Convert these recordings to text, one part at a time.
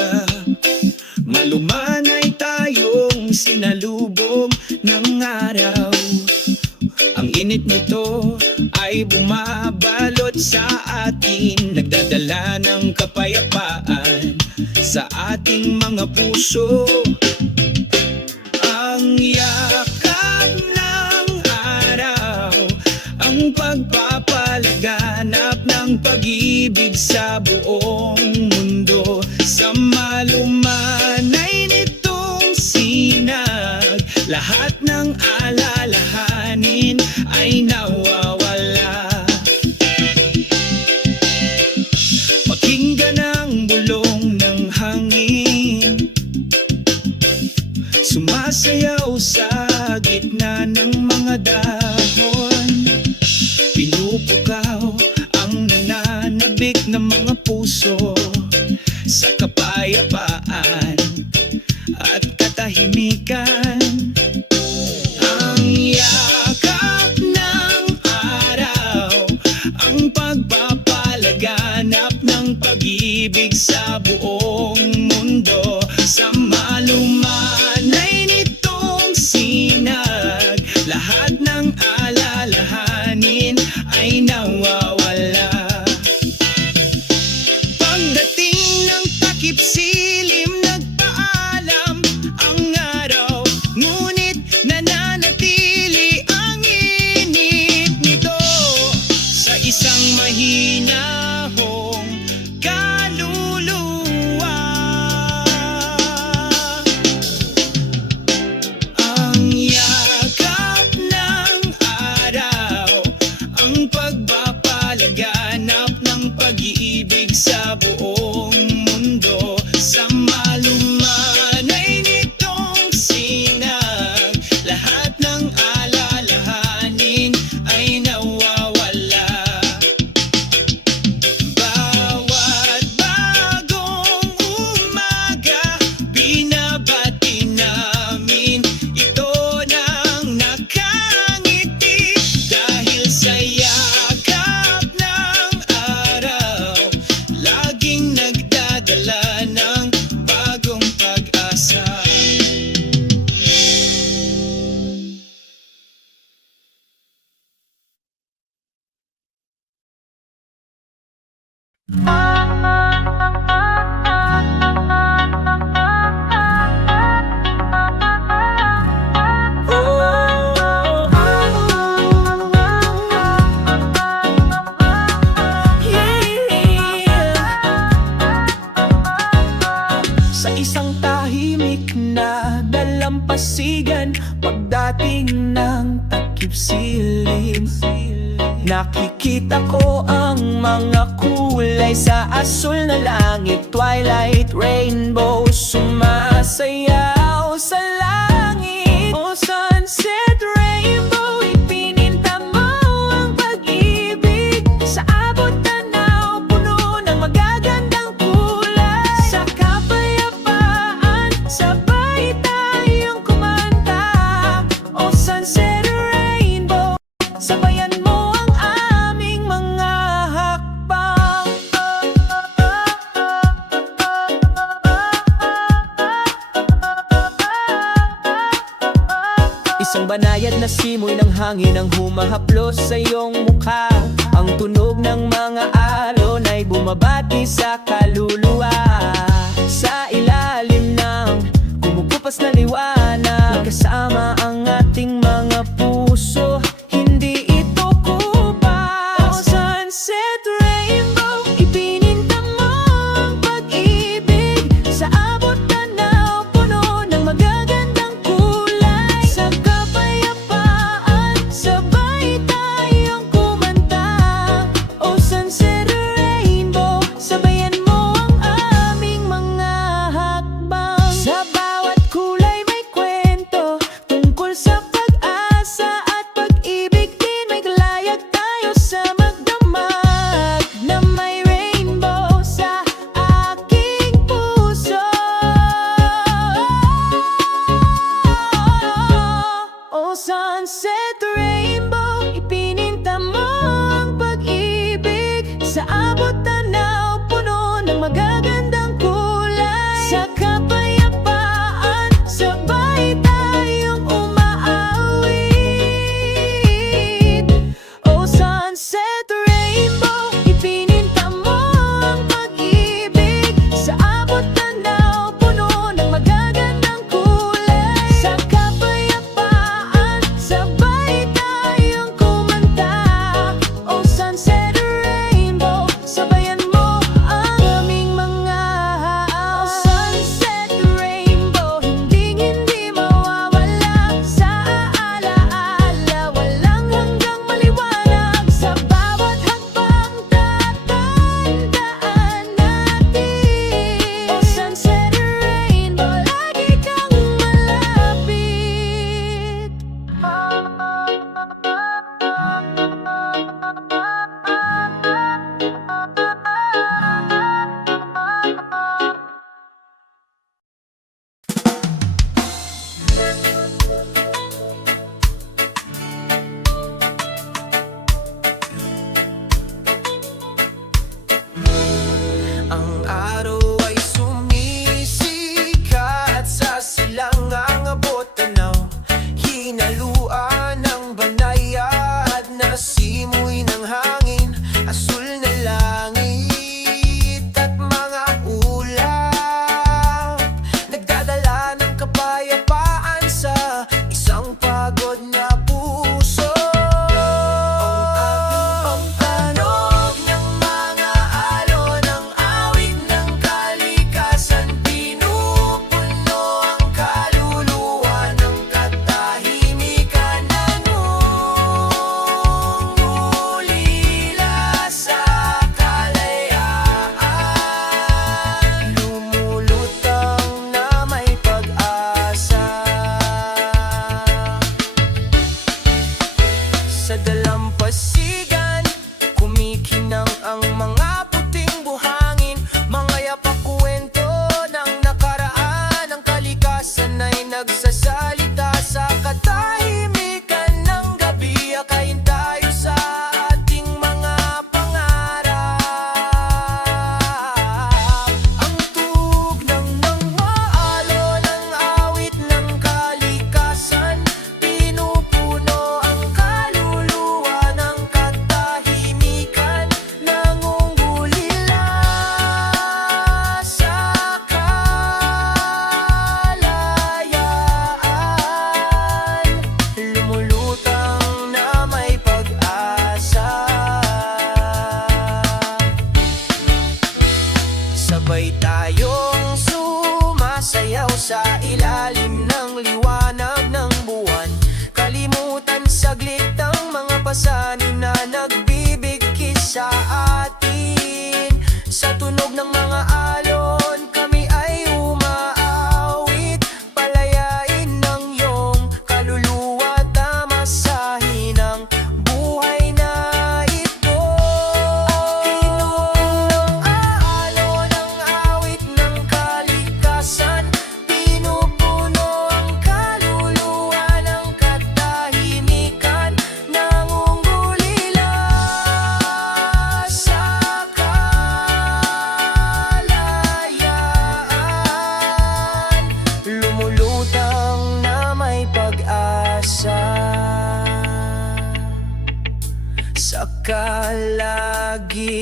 umaga, malumanay tayong sinalubong ng araw. Ang init nito ay bumabalot sa atin, nagdadala ng kapayapaan sa ating mga puso. Ang yakap ng araw, ang pagpapalaganap ng pag-ibig sa buong mundo. Sa malumanay nitong sinag, lahat ng alalahanin ay nawawala. Pakinggan ang bulong ng hangin, sumasayaw sa gitna ng mga dahon. Pinupukaw ang nananabik ng mga puso sa kapayapaan at katahimikan. Ang yakap ng araw, ang pagpapalaganap ng pag-ibig sa buong mundo. Sa malumanay nitong sinag, lahat ng alalahanin ay nawawala. Pagdating ng takip silim, nagpaalam ang araw, ngunit nananatili ang init nito sa isang mahinahong kaluluwa. Ang yakap ng araw, ang pagpapalaganap ng pag-iibig sa buong mundo. Sa malumanay nitong sinag, lahat ng alalahanin ay nawawala. Bawat bagong umaga, binabati namin ito ng nakangiti. Dahil sa yakap ng araw, laging nagdadala ng bagong pag-asa. Sa isang tahimik na dalampasigan, pagdating ng takip silim, nakikita ko ang mga kulay sa asul na langit. Twilight, rainbow, sumasayaw sa langit. O sunset, rainbow, ipininta mo ang pag-ibig sa abot tanaw, puno ng magagandang kulay. Sa kapayapaan, sabay tayong kumanta. O sunset, rainbow, sabayan mo ang aming mga hakbang. Isang banayad na simoy ng hangin ang humahaplos sa iyong mukha. Ang tunog ng mga alon ay bumabati sa kaluluwa. Sa ilalim ng kumukupas na liwanag, kasama ang ating mga puso, hindi ito kupas. O sunset, rainbow, ipininta mo ang pag-ibig sa abot tanaw, puno ng magagandang kulay. Sa kapayapaan, sabay tayong kumanta. O sunset, rainbow, sabayan mo ang aming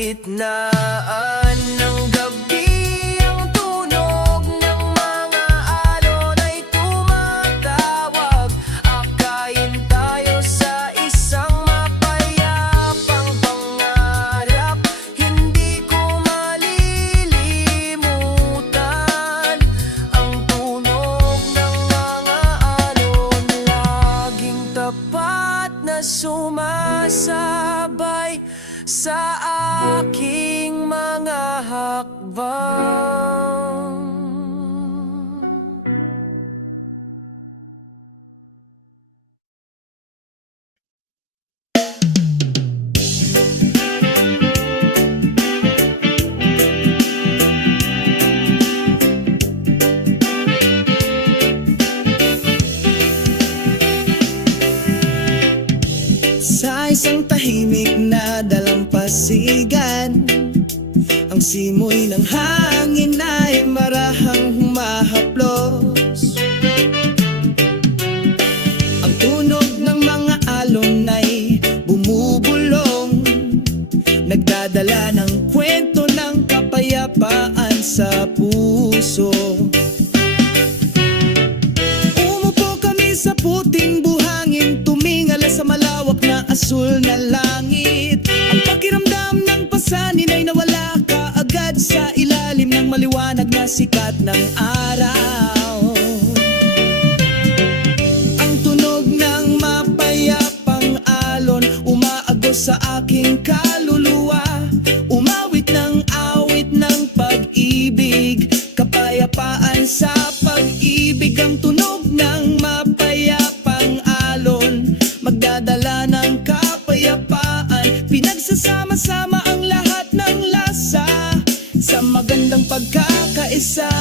gitnaan ng gabi, ang tunog ng mga alon ay tumatawag. Akayin tayo sa isang mapayapang pangarap, hindi ko malilimutan ang tunog ng mga alon, laging tapat na sumasabay sa aking mga hakbang. Sa isang tahimik na dalampasigan, ang simoy ng hangin ay marahang humahaplos. Ang tunog ng mga alon ay bumubulong, nagdadala ng kwento ng kapayapaan sa puso. Umupo kami sa puting buhangin, tumingala sa malawak na asul na langit. Ang pakiramdam ng pasanin ay nawala kaagad sa ilalim ng maliwanag na sikat ng araw. Ang tunog ng mapayapang alon umaagos sa aking kaluluwa, umawit ng awit ng pag-ibig, kapayapaan sa pag-ibig. Ang tunog ng mapayapang alon magdadala ng kapayapaan, pinagsasama-sama ang lahat ng lasa sa magandang pagkakaisa.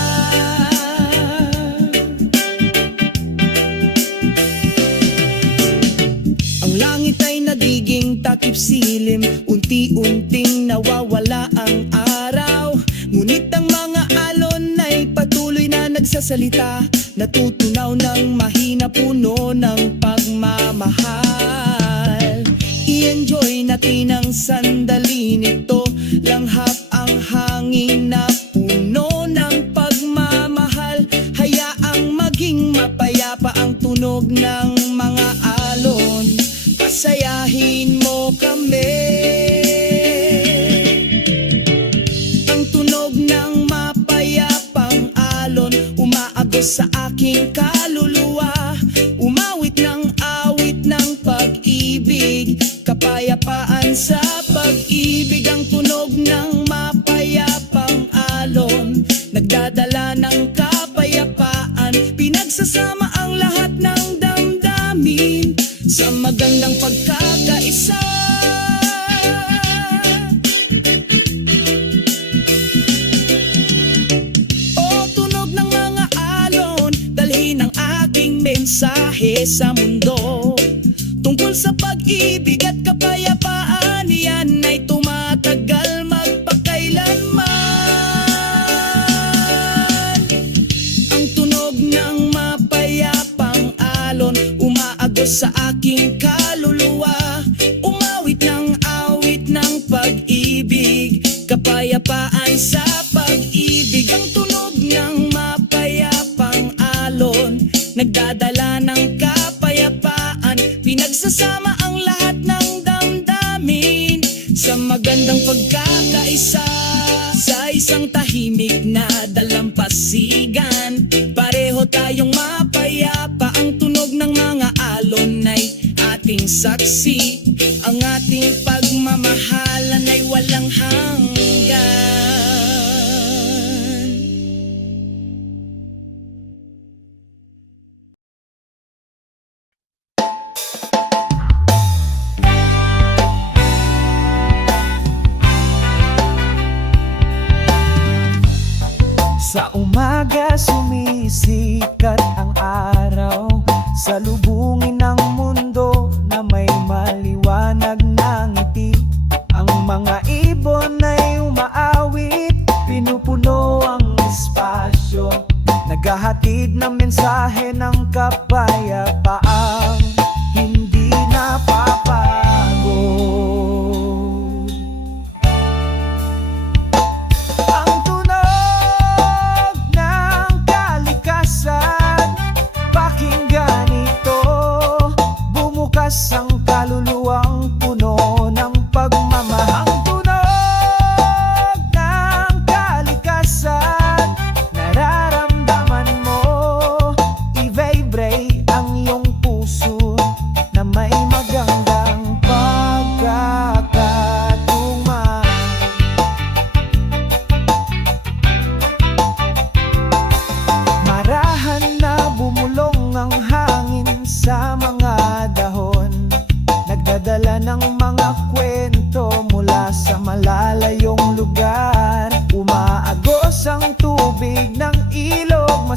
Ang langit ay nagiging takip silim, unti-unting nawawala ang araw. Ngunit ang mga alon ay patuloy na nagsasalita, natutunaw ng mahina, puno ng pagmamahal. I-enjoy natin ang sandali nito, langhap ang hangin na puno ng pagmamahal. Hayaang maging mapayapa ang tunog ng mga alon, pasayahin mo kami. Ang tunog ng mapayapang alon umaagos sa aking kaluluwa, umawit ng awit ng pag-ibig, kapayapaan sa pag-ibig. Ang tunog ng mapayapang alon nagdadala ng kapayapaan, pinagsasama ang lahat ng damdamin sa magandang pagkakaisa. O tunog ng mga alon, dalhin ang aking mensahe sa mundo tungkol sa pag-ibig at kapayapaan. Yan ay tumatagal magpakailanman. Ang tunog ng mapayapang alon umaagos sa aking kaluluwa, umawit ng awit ng pag-ibig, kapayapaan sa pag-ibig. Ang tunog ng mapayapang alon nagdadala ng kapayapaan, pinagsasama ang lahat ng damdamin sa magandang pagkakaisa. Sa isang tahimik na dalampasigan, pareho tayong mapayapa. Ang tunog ng mga alon ay ating saksi, ang ating pagmamahalan ay walang hanggan. Sa umaga sumisikat ang araw, salubungin ng mundo na may maliwanag na ngiti. Ang mga ibon ay umaawit, pinupuno ang espasyo, naghahatid ng mensahe ng kapayapaang hindi napapagod.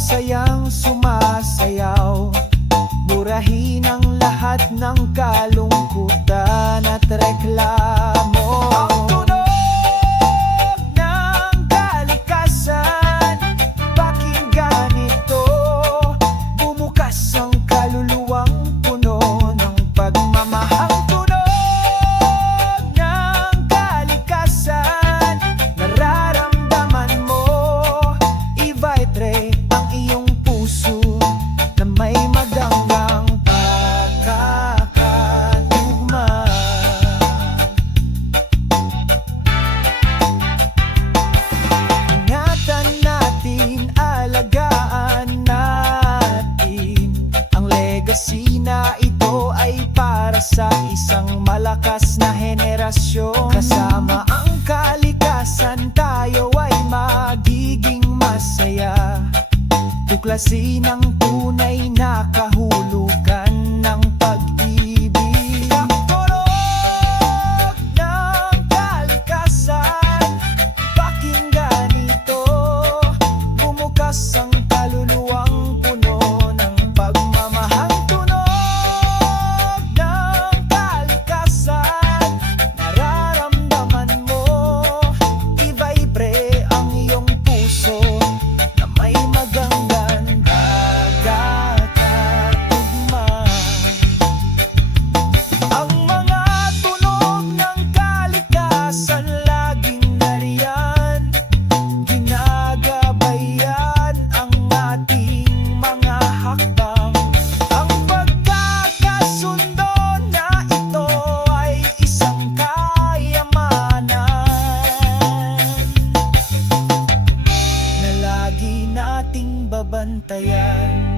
masayang sumasayaw. Burahin ang lahat ng kalungkutan at reklamo. Ang tunog ng kalikasan, pakinggan ito. Bumukas ang kaluluwang puno ng pagmamahal. Ang tunog ng kalikasan, nararamdaman mo. I-vibrate ang iyong puso na may magandang pagkakatugma. Ingatan natin, alagaan natin ang legacy na ito ay para sa isang malakas na henerasyon. Kasama ang kalikasan, tayo ay magiging masaya. Tuklasin ang tunay na kahulugan ng pag-ibig. Ang tunog ng kalikasan, pakinggan ito. Bumukas ang kaluluwang puno ng pagmamahal. Ang tunog ng kalikasan, nararamdaman mo. I-vibrate ang iyong puso na may magandang pagkakatugma. Ang mga tunog ng kalikasan laging nariyan, ginagabayan ang ating mga hakbang. Ang pagkakasundo na ito ay isang kayamanan na lagi nating babantayan.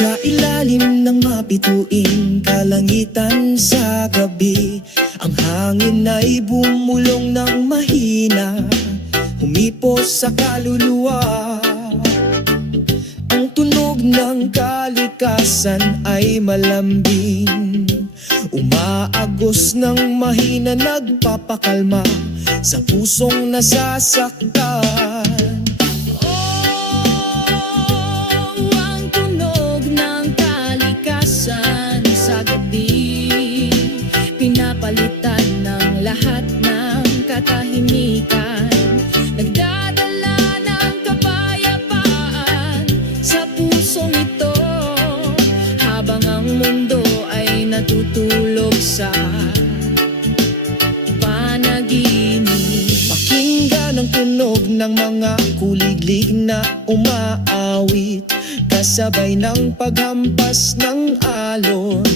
Sa ilalim ng mapituing kalangitan sa gabi, ang hangin ay bumulong ng mahina, humipos sa kaluluwa. Ang tunog ng kalikasan ay malambing, umaagos ng mahina, nagpapakalma sa pusong nasasaktan. Pinapalitan ng lahat ng katahimikan, nagdadala ng kapayapaan sa pusong ito, habang ang mundo ay natutulog sa panaginip. Pakinggan ang tunog ng mga kuliglig na umaawit, kasabay ng paghampas ng alon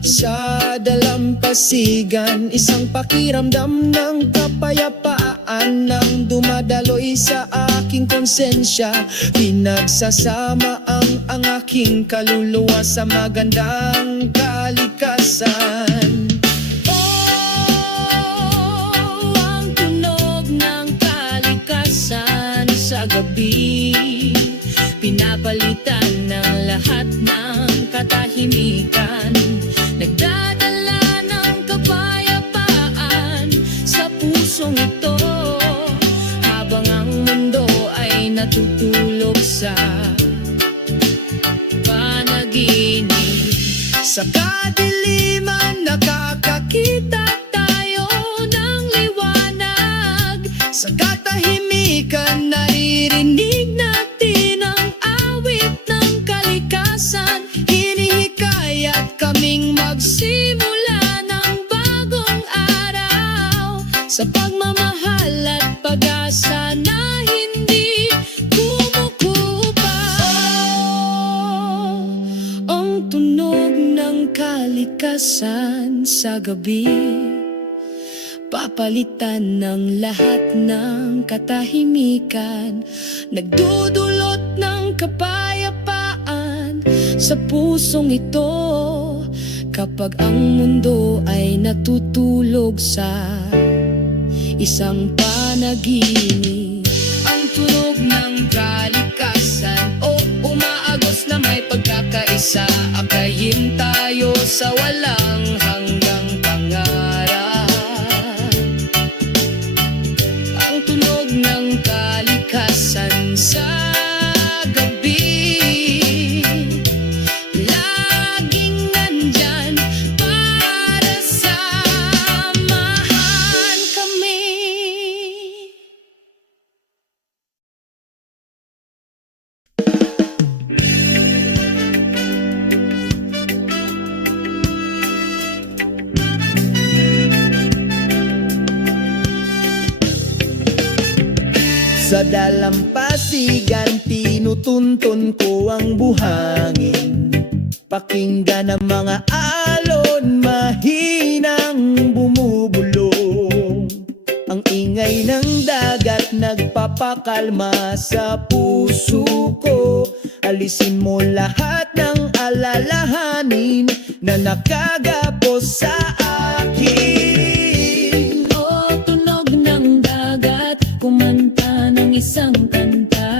sa dalampasigan. Isang pakiramdam ng kapayapaan nang dumadaloy sa aking konsensya. Pinagsasama ang aking kaluluwa sa magandang kalikasan. Ang tunog ng kalikasan sa gabi, pinapalitan ng lahat ng katahimikan, nagdadala ng kapayapaan sa pusong ito, habang ang mundo ay natutulog sa panaginip. Sa kadiliman nakakakita tayo ng liwanag, sa katahimikan naririnig natin ang awit ng kalikasan. Hinihikayat kaming magsimula ng bagong araw, sa pagmamahal at pag-asa na hindi kumukupas. Ang tunog ng kalikasan sa gabi, papalitan ng lahat ng katahimikan, nagdudulot ng kapayapaan sa pusong ito, kapag ang mundo ay natutulog sa isang panaginip. Ang tunog ng kalikasan o umaagos na may pagkakaisa. Akayin tayo sa walang hanggang pangarap. Ang tunog ng kalikasan sa gabi, laging nandyan para samahan kami. Sa dalampasigan, tinutuntun ko ang buhangin. Pakinggan ang mga alon, mahinang bumubulong. Ang ingay ng dagat nagpapakalma sa puso ko. Alisin mo lahat ng alalahanin na nakagapos sa akin. O tunog ng dagat, kumanta ng isang kanta.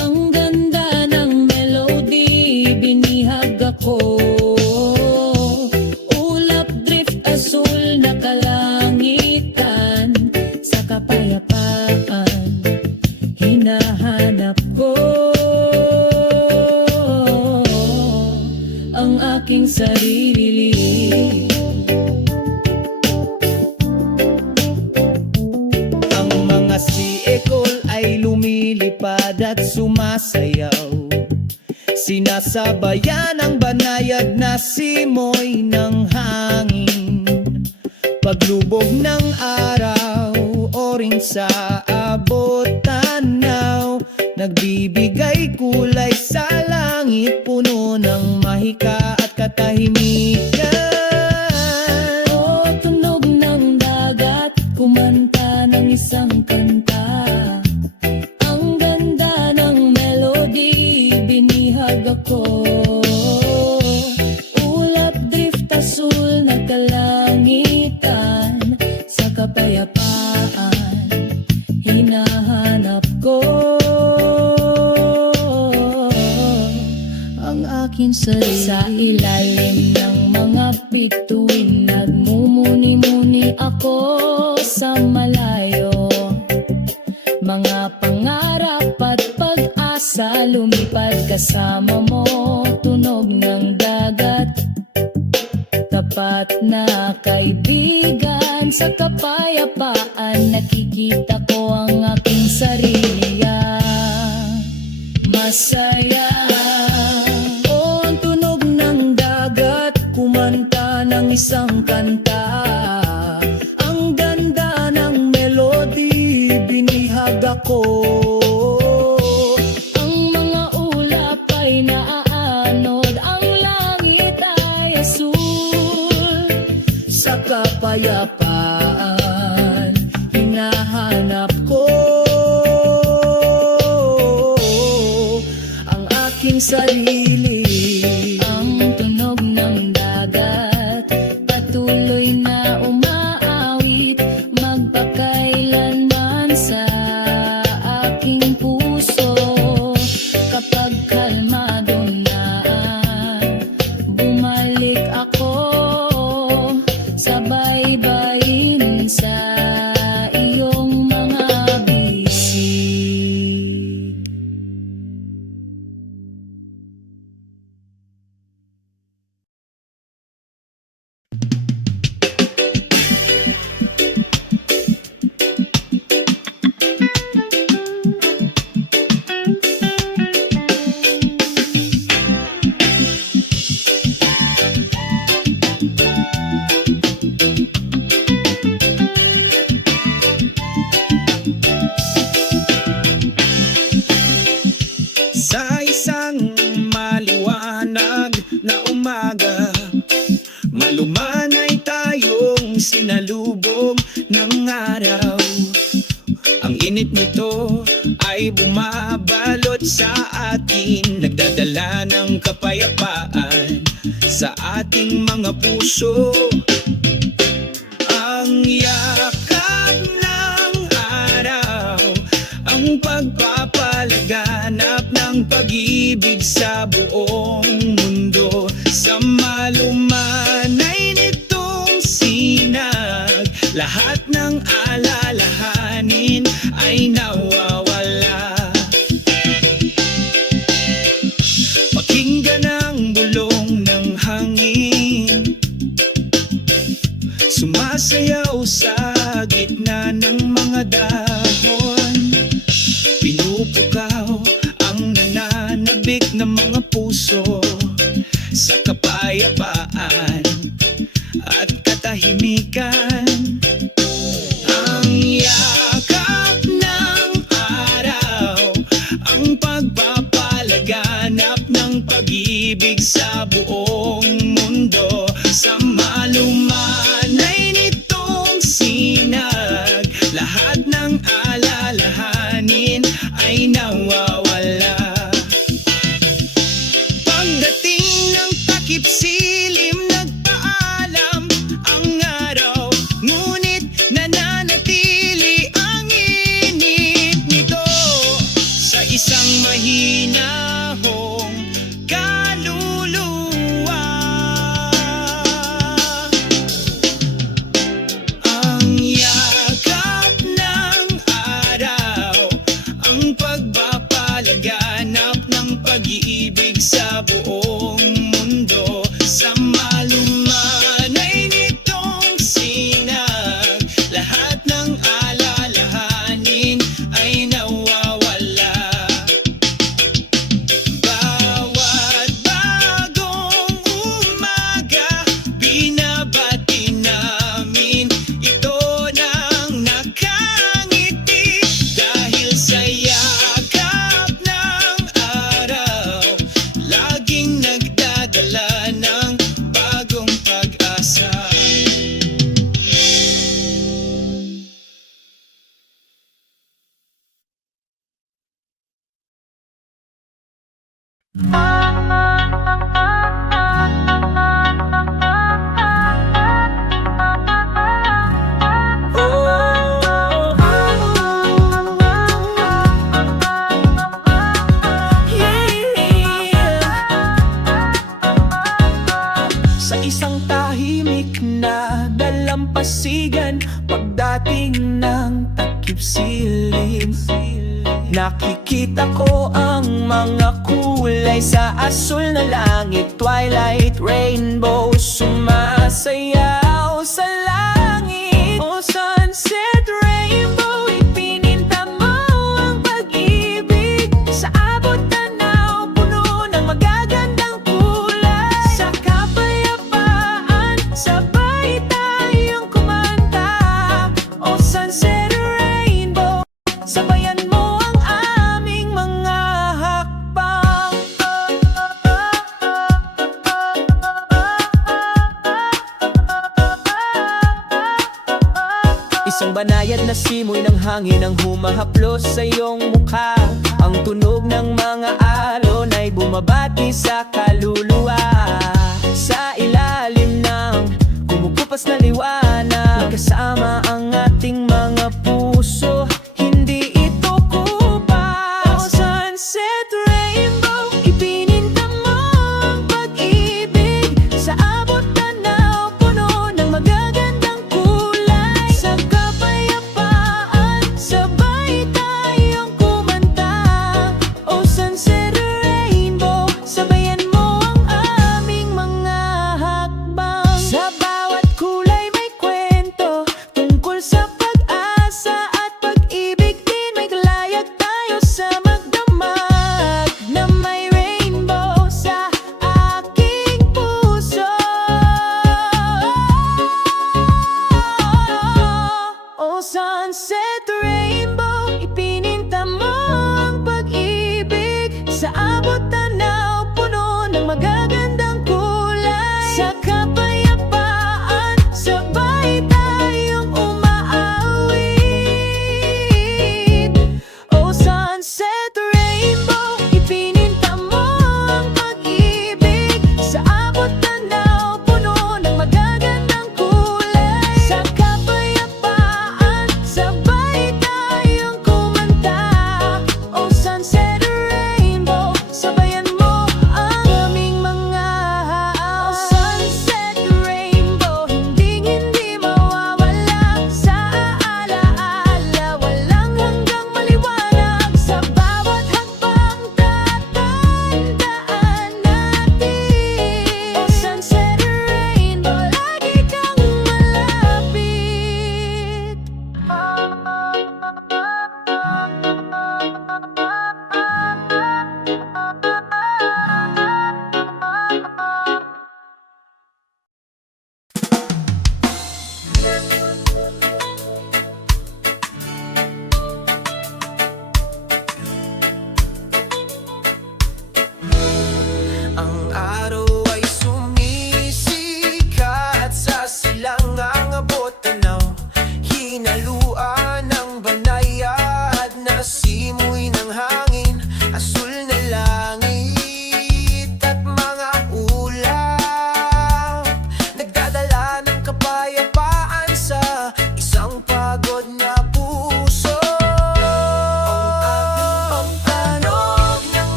Ang ganda ng melody, binihag ako. Ulap drift azul na kalangitan, sa kapayapaan hinahanap ko ang aking sarili. Ang mga siekol ay lumilipad at sumasayaw. Sinasabayan ang banayad na simoy ng hangin. Paglubog ng araw, oring sa abot tanaw, nagbibigay kulay sa langit, puno ng mahika at katahimikan. O tunog ng dagat, kumanta ng isang kanta. Ang ganda ng melody, binihag ako. Ulap drift azul na kalangitan, sa kapayapaan hinahanap ko ang aking sarili. Sa ilalim ng mga bituin, nagmumuni-muni ako sa malayo. Mga pangarap at pag-asa, lumipad kasama mo. Tunog ng dagat, tapat na kaibigan. Sa kapayapaan, nakikita ko ang aking sarili. Masaya. O ang tunog ng dagat, kumanta ng isang kanta. Ang ganda ng melody, binihag ako. Ang mga ulap ay naaanod, ang langit ay asul. Sa kapayapaan, hinahanap ko ang aking sarili. Ang tunog ng dagat, patuloy na umaawit, magpakailanman sa aking puso. Kapag kalmado na, bumalik ako, sabay-bayin sa iyong mga bisig. Sa isang maliwanag na umaga, malumanay tayong sinalubong ng araw. Ang init nito ay bumabalot sa atin, nagdadala ng kapayapaan sa ating mga puso. pag-ibig sa buong mundo. Sa malumanay nitong sinag, lahat ng alalahanin ay nawawala. Pakinggan ang bulong ng hangin, sumasayaw sa gitna ng mga dahon. Pinupukaw ang nananabik ng mga puso sa kapayapaan at katahimikan. Ang yakap ng araw, ang pagpapalaganap ng pag-ibig sa buong mundo. Sa malumanay nitong sinag, lahat ng alalahanin ay nawawala. Pagdating ng takip silim, nagpaalam ang araw, ngunit nananatili ang init nito sa isang mahinahong kaluluwa. Ang yakap ng araw, ang pagpapalaganap ng pag-ibig sa buong mundo. Sa malumanay nitong sinag, lahat ng alalahanin ay nawawala. Bawat bagong umaga, binabati namin ito ng nakangiti. Dahil sa yakap ng araw, laging nagdadala ng bagong pag-asa. Sa isang tahimik na dalampasigan, pagdating ng takip silim, nakikita ko ang mga kulay sa asul na langit. Twilight, rainbow, sumasayaw sa langit. O sunset, rainbow, ipininta mo ang pag-ibig. Sa abot tanaw, puno ng magagandang kulay. Sa kapayapaan, sabay tayong kumanta. O sunset, rainbow, sabayan mo ang aming mga hakbang. Isang banayad na simoy ng hangin ang humahaplos sa iyong mukha. Ang tunog ng mga alon ay bumabati sa kaluluwa. Sa ilalim ng kumukupas na liwanag, kasama ang ating mga puso, hindi ito kupas. O sunset, rainbow, ipininta mo ang pag-ibig. Sa abot tanaw, puno ng magagandang kulay. Sa kapayapaan, sabay tayong kumanta. O sunset, rainbow, sabayan mo ang aming mga hakbang. Sa bawat kulay may kwento tungkol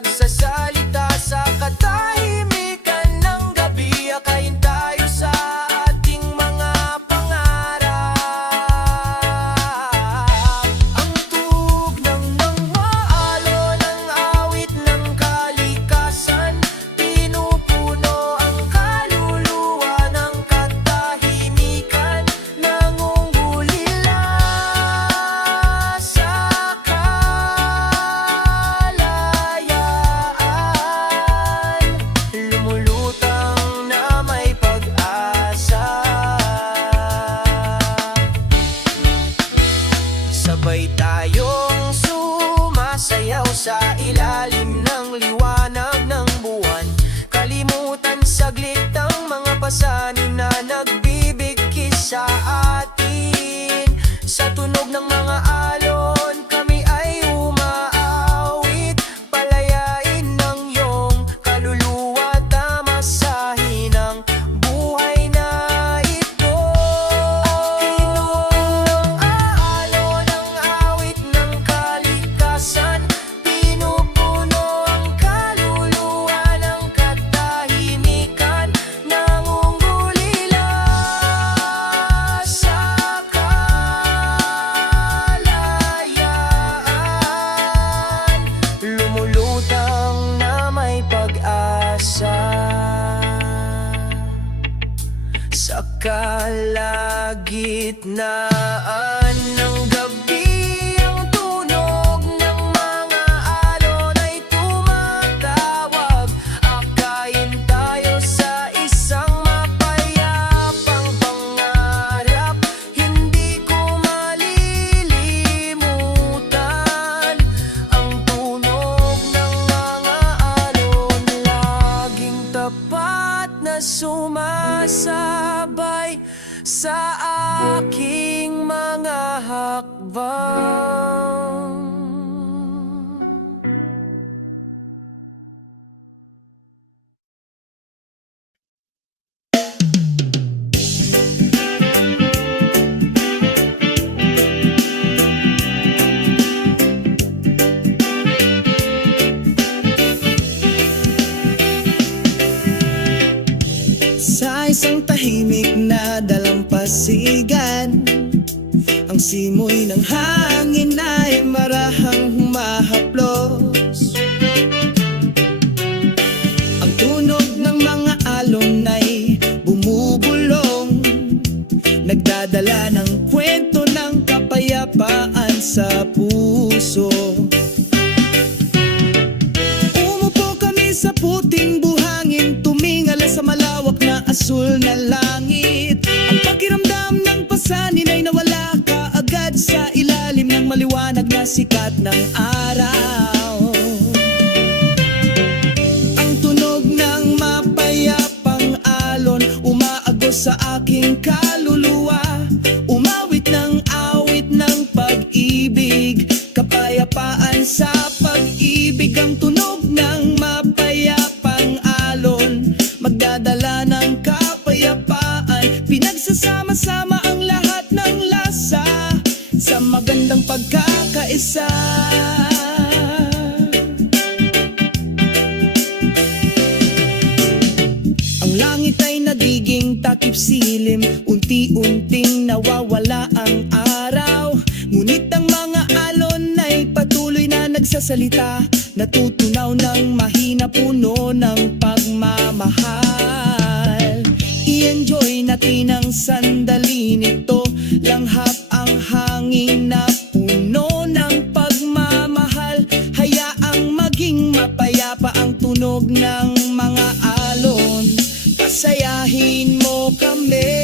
nagsasalita sa katahimikan ng gabi. Akayin tayo sa ating mga pangarap. Ang tugtog ng mga alon, ang awit ng kalikasan, pinupuno ang kaluluwa ng katahimikan, nangungulila sa kalayaan, lumulutang na may pag-asa. Sabay tayong sumasayaw sa ilalim ng liwanag ng buwan, kalimutan saglit ang mga pasanin na nagbibigkis sa atin. Sa tunog ng mga alon, kami ay umaawit, palayain ng iyong kaluluwa, tamasahin ang buhay na ito. Tinugtog ng alon, ang awit ng kalikasan, pinupuno ang kaluluwa ng katahimikan, nangungulila sa kalayaan, lumulutang na may pag-asa. Sa kalagitnaan ng gabi, ang tunog ng mga alon ay tumatawag. Akayin tayo sa isang mapayapang pangarap, hindi ko malilimutan. Ang tunog ng mga alon, laging tapat na sumasabay sa aking mga hakbang. Sa isang tahimik na dalampasigan, ang simoy ng hangin ay marahang humahaplos. Ang tunog ng mga alon ay bumubulong, nagdadala ng kwento ng kapayapaan sa puso. Umupo kami sa puting buhangin, tumingala sa malawak na asul na langit. Ang pakiramdam ng pasanin ay nawala kaagad sa ilalim ng maliwanag na sikat ng araw. Ang tunog ng mapayapang alon umaagos sa aking kaluluwa, umawit ng awit ng pag-ibig, kapayapaan sa pag-ibig. Ang tunog ng mapayapang alon, magdadala ng kapayapaan, pinagsasama-sama ang lahat ng lasa sa magandang pagkakaisa. Ang langit ay nagiging takip silim, unti-unting nawawala ang araw. Ngunit ang mga alon ay patuloy na nagsasalita, natutunaw ng mahina, puno ng pagmamahal. I-enjoy natin ang sandali nito, langhap ang hangin na puno ng pagmamahal. Hayaang maging mapayapa ang tunog ng mga alon, pasayahin mo kami.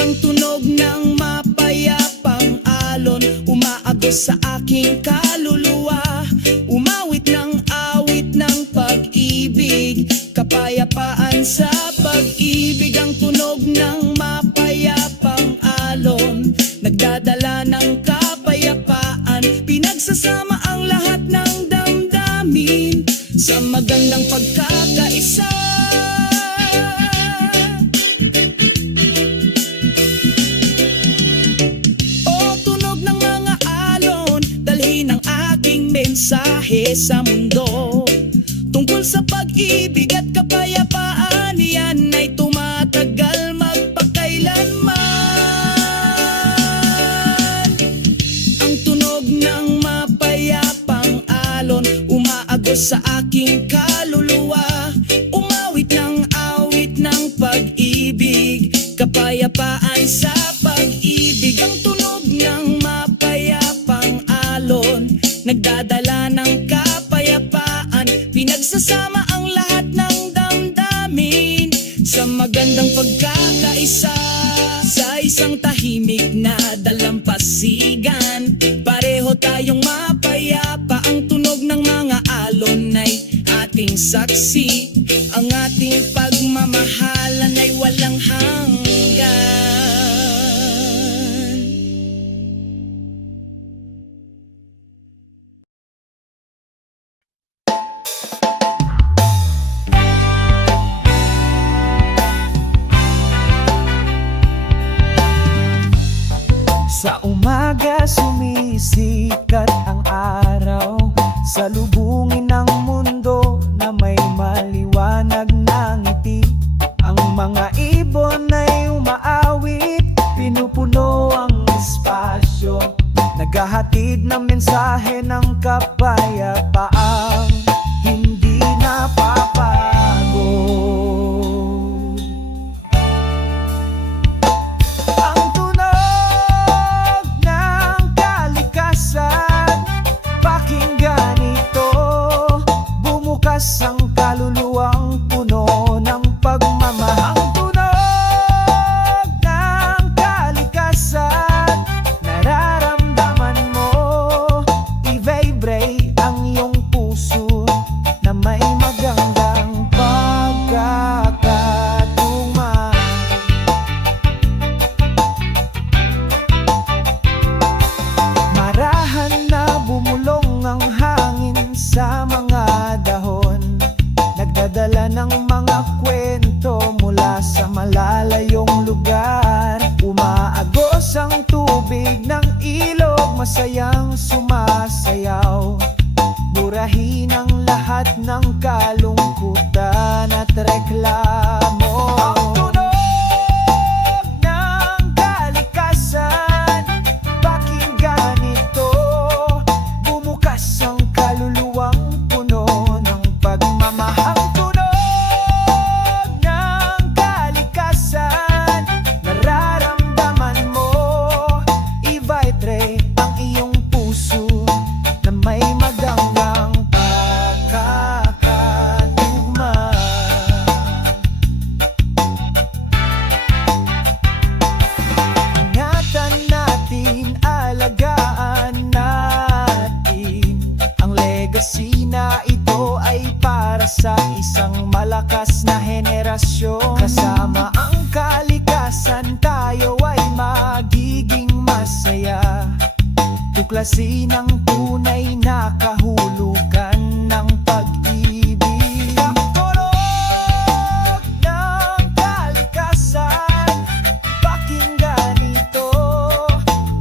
Ang tunog ng mapayapang alon umaagos sa aking kaluluwa, umawit ng awit ng pag-ibig, kapayapaan sa pag-ibig. Ang tunog ng mapayapang alon, nagdadala ng kapayapaan, pinagsasama ang lahat ng damdamin sa magandang pagkakaisa. O tunog ng mga alon, dalhin ang aking mensahe sa mundo tungkol sa pag-ibig at kapayapaan. Yan ay tumatagal magpakailanman. Ang tunog ng mapayapang alon umaagos sa aking kaluluwa. Umawit ng awit ng pag-ibig, kapayapaan sa pag-ibig. Ang tunog ng mapayapang alon nagdadala ng kapayapaan. Pinagsasama ang lahat ng damdamin sa magandang pagkakaisa. Sa isang tahimik na dalampasigan, pareho tayong mapayapa. Ang tunog ng mga alon ay ating saksi. Ang ating pagmamahalan ay walang hanggan. Sa umaga sumisikat ang araw, salubungin ng mundo na may maliwanag na ngiti. Ang mga ibon ay umaawit, pinupuno ang espasyo, naghahatid ng mensahe ng kapayapaang hindi napapagod. Ang tunog ng kalikasan, pakinggan ito. Bumukas ang kaluluwang puno ng pagmamahal. Ang tunog ng kalikasan, nararamdaman mo. I-vibrate ang iyong puso na may magandang pagkakatugma. Marahan na bumulong ang hangin sa mga dahon, nagdadala ng mga kwento mula sa malalayong lugar. Umaagos ang tubig ng ilog, masayang sumasayaw. Murahin ang lahat ng kalungkutan at reklamo. Ang tunog ng kalikasan, pakinggan ito. Bumukas ang kaluluwang puno ng pagmamahal. Ang tunog ng kalikasan, nararamdaman mo. I-vibrate ang iyong puso na may magandang pagkakatugma. Ingatan natin, alagaan natin ang legacy na ito ay para sa isang malakas na henerasyon. Kasama ang kalikasan, tayo ay magiging masaya. Tuklasin ang tunay na kahulugan ng pag-ibig. Ang tunog ng kalikasan, pakinggan ito.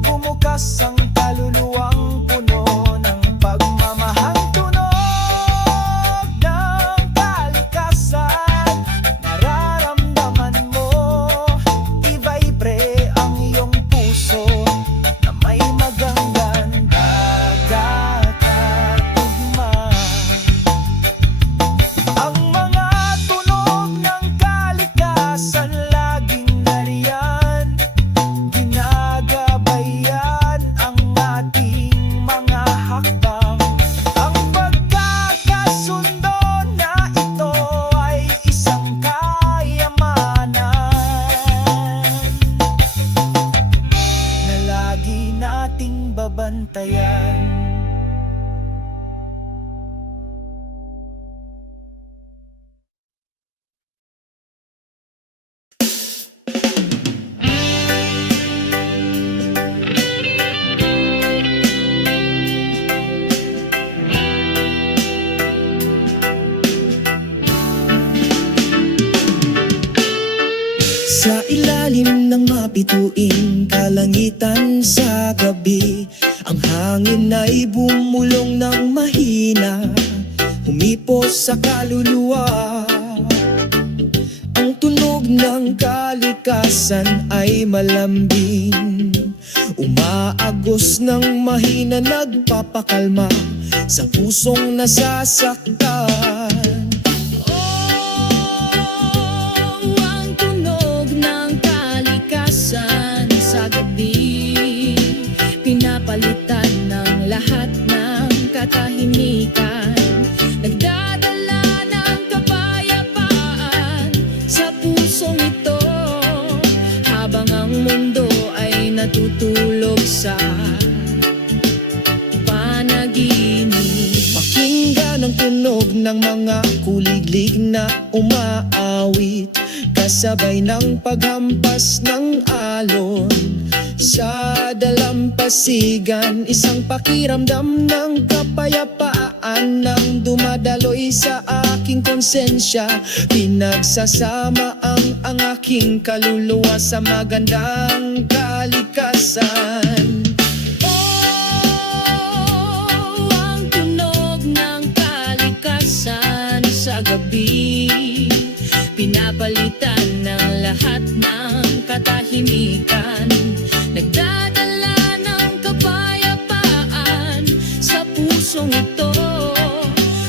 Bumukas ang kaluluwang puno ng pagmamahal. Ang tunog ng kalikasan, nararamdaman mo. I-vibrate ang iyong puso na may magandang bituing kalangitan sa gabi. Ang hangin ay bumulong ng mahina, humipos sa kaluluwa. Ang tunog ng kalikasan ay malambing, umaagos ng mahina, nagpapakalma sa pusong nasasaktan. Ang tunog ng kalikasan sa gabi, pinapalitan ng lahat ng katahimikan, nagdadala ng kapayapaan sa pusong ito, habang ang mundo ay natutulog sa panaginip. Pakinggan ang tunog ng mga kuliglig na umaawit, kasabay ng paghampas ng alon sa dalampasigan. Isang pakiramdam ng kapayapaan nang dumadaloy sa aking konsensya. Pinagsasama ang aking kaluluwa sa magandang kalikasan. Ang tunog ng kalikasan sa gabi, pinapalitan ng lahat ng katahimikan, nagdadala ng kapayapaan sa pusong ito,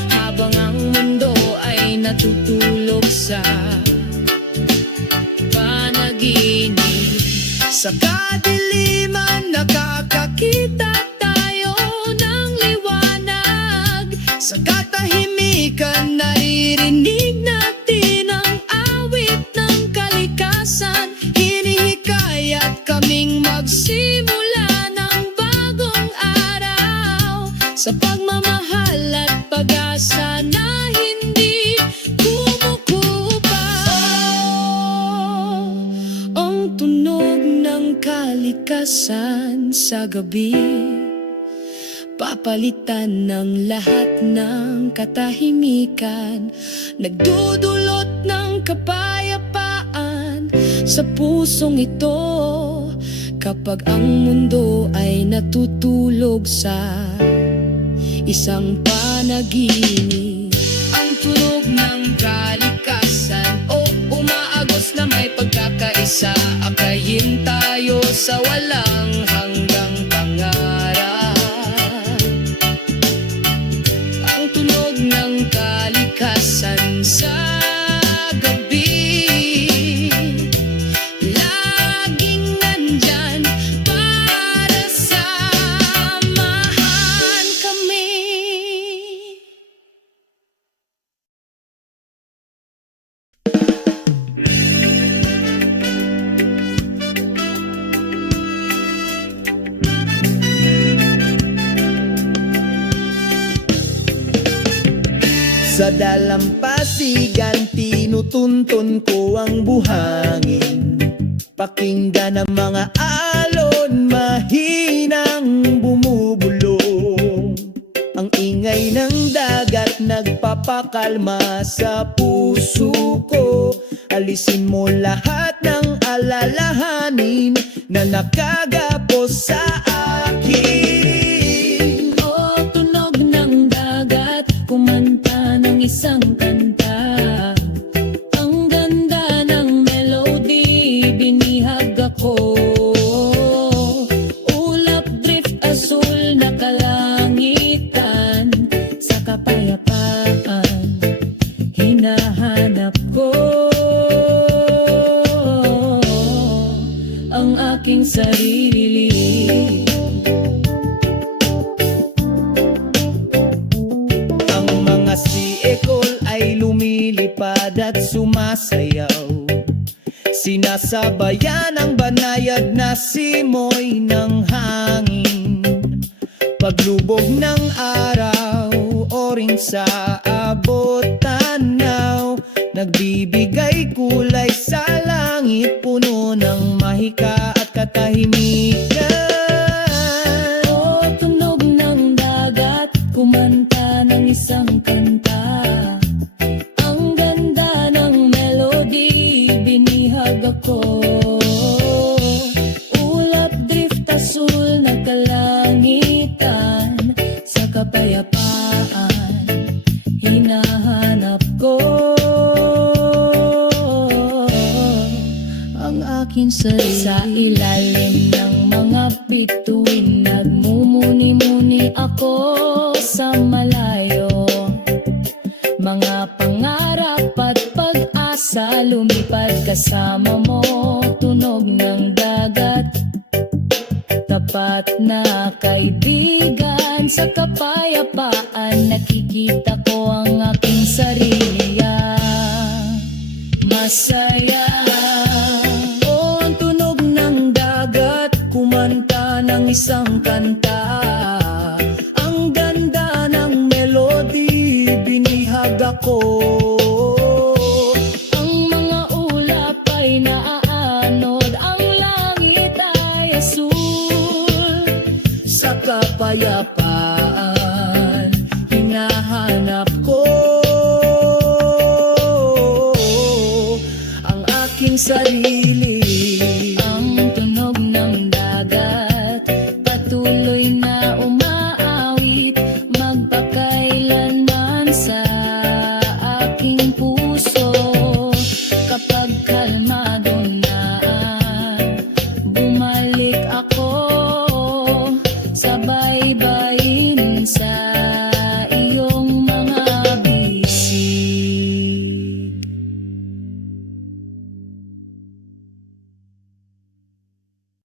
habang ang mundo ay natutulog sa panaginip. Sa kadiliman nakakakita tayo ng liwanag, sa katahimikan naririnig natin ang awit ng kalikasan. Hinihikayat kaming magsimula ng bagong araw, sa pagmamahal at pag-asa na hindi kumukupas. Ang tunog ng kalikasan sa gabi, papalitan ng lahat ng katahimikan, nagdudulot ng kapayapaan sa pusong ito, kapag ang mundo ay natutulog sa isang panaginip. Ang tunog ng kalikasan, umaagos na may pagkakaisa, akayin tayo sa walang hanggang pangarap. Ang tunog ng kalikasan sa gabi, laging nandyan para samahan kami. Sa dalampasigan, tinutuntun ko ang buhangin. Pakinggan ang mga alon, mahinang bumubulong. Ang ingay ng dagat, nagpapakalma sa puso ko. Alisin mo lahat ng alalahanin na nakagapos sa akin. O tunog ng dagat, kumanta ng isang kanta. Ang ganda ng melody, binihag ako. Ulap, drift, asul na kalangitan, sa kapayapaan hinahanap ko ang aking sarili. Ang mga siekol ay lumilipad at sumasayaw, sinasabayan ang banayad na simoy ng hangin. Paglubog ng araw, oring sa abot tanaw, nagbibigay kulay sa langit, puno ng mahika at katahimikan. O tunog ng dagat, kumanta ng isang kanta. Ang ganda ng melody, binihag ako. kapayapaan hinahanap ko. Ang aking sarili sa ilalim ng mga bituin, nagmumuni-muni ako sa malayo. Mga pangarap at pag-asa, lumipad kasama mo, tunog ng dagat. Tapat na kaibigan, sa kapayapaan nakikita ko ang aking sarili. Masaya, oh, ang tunog ng dagat, kumanta ng isang kanta. Ang ganda ng melody, binihag ako. Ang mga ulap ay naaanod, ang langit ay asul. Sa kapayapaan hinahanap ko ang aking sarili.